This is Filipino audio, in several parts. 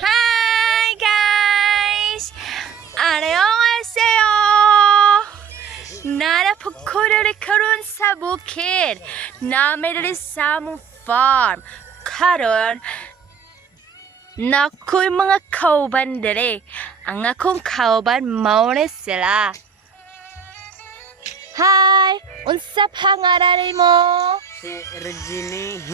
Hi guys! 안녕하세요! 나는 포크를 karon sa bukid. Namin sa among farm. Karon, nako'y mga kauban dere. Ang akong kauban mauna sila. Hi! Unsa pangalan mo? Si Regine.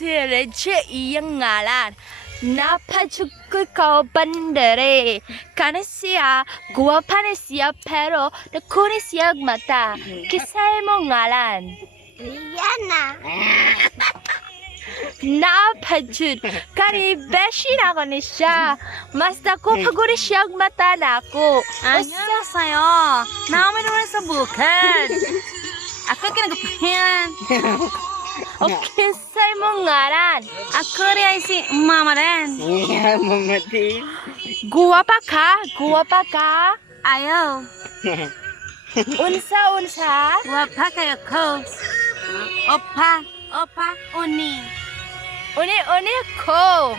Si Regine iyang ngalan. Napachukul kauban dere. Kana siya, guwapa na siya pero nakuha siya mata. Kisay mo ngalan? Liana. Napachud. Kani beshi na ko ni siya. Mas dako paguri siya mata na ako. 안녕하세요. 나오면 오늘 sa bukid. Ako kinagapihan. Okay, say mo ngalan. Ako rin ay si Mama rin. Iya, mamatin. Guwapa ka? Guwapa ka? Ayaw. Unsa? Wapa kayo ko. Opa, uni. Uni ko.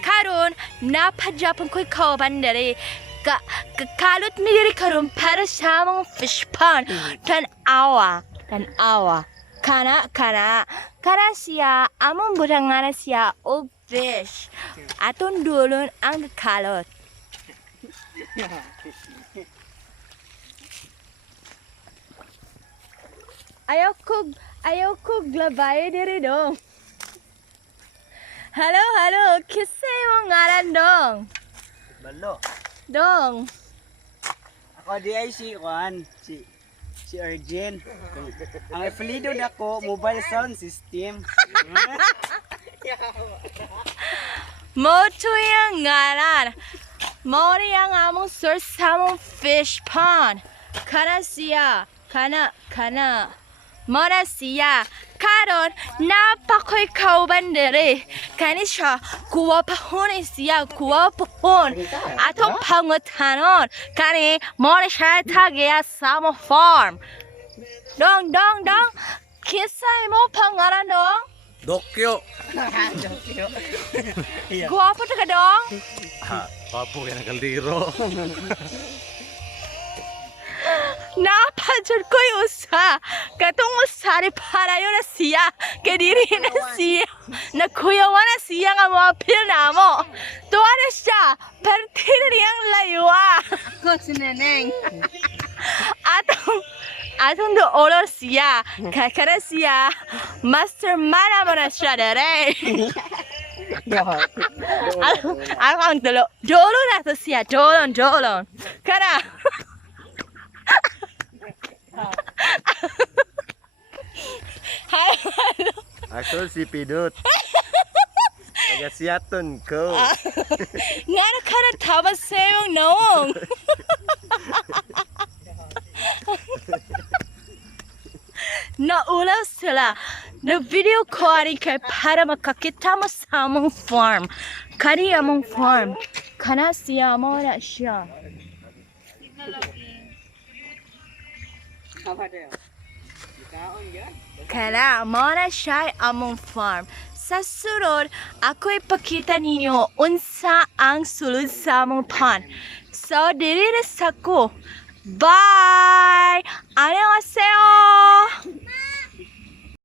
Karon napadyapan ko'y kauban dere. Kalot mi diri karon para sa among fish pond. Tanawa. Kana siya among budangan siya o fish. Aton dulon ang kalot. Ayaw ko glabay diri dong. Hello, kisay mo ngalan dong. Balo. Dong. Ako di ay si Juan. Si Arjen. Ang apelido nako mobile sound system. Mo to yung ngalan. Mo yung among source sa among fish pond. Kana siya. Kana. Mora siya. Karon, napakoy kauban dere. Kani siya, guwapahon siya, guwapahon. Atong pangutanon. Kani, mora siya tagiya sa among farm. Dong. Kisay mo pangalan dong? Dokyo. Guwapo ka dong? Papo kaya kaldiro. Napadyan ko'y usa. Katong usari para yun na siya. Kadiri na siya. Nakuyawa na siya nga mga pil na mo. Tuwa na siya. Pero tinariyang laywa. Ako si Neneng. Atong doolor siya. Kakara siya. Masterman mo na siya dere. Ang dolo. Dolo na to siya. Dolon. Kara. Hello. Ako si Pidot. Taga Siaton ko. Nga na ka na tama sa iyong naong. Naulaw sila. Na-video calling kay para makakita mo sa among farm. Kani among farm. Kana siya mo na siya. Kana mo na siya among farm. Sa sunod, ako ipakita ninyo unsa ang sulod sa among pond. So, dili na sa ko. Bye! Annyeonghaseyo!